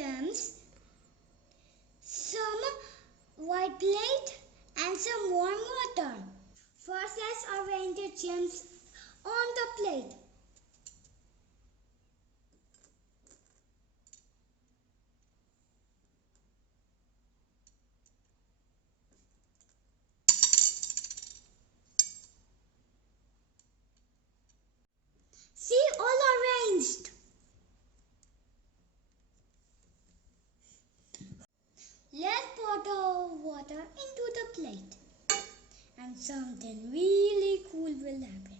gems, some white plate and some warm water. First, let's arrange the gems on the plate. See, all arranged. Let's pour the water into the plate and something really cool will happen.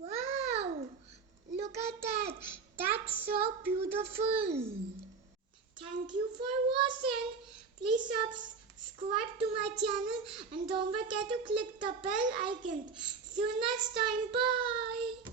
Wow! Look at that! That's so beautiful! Thank you for watching. Please subscribe to my channel and don't forget to click the bell icon. See you next time. Bye!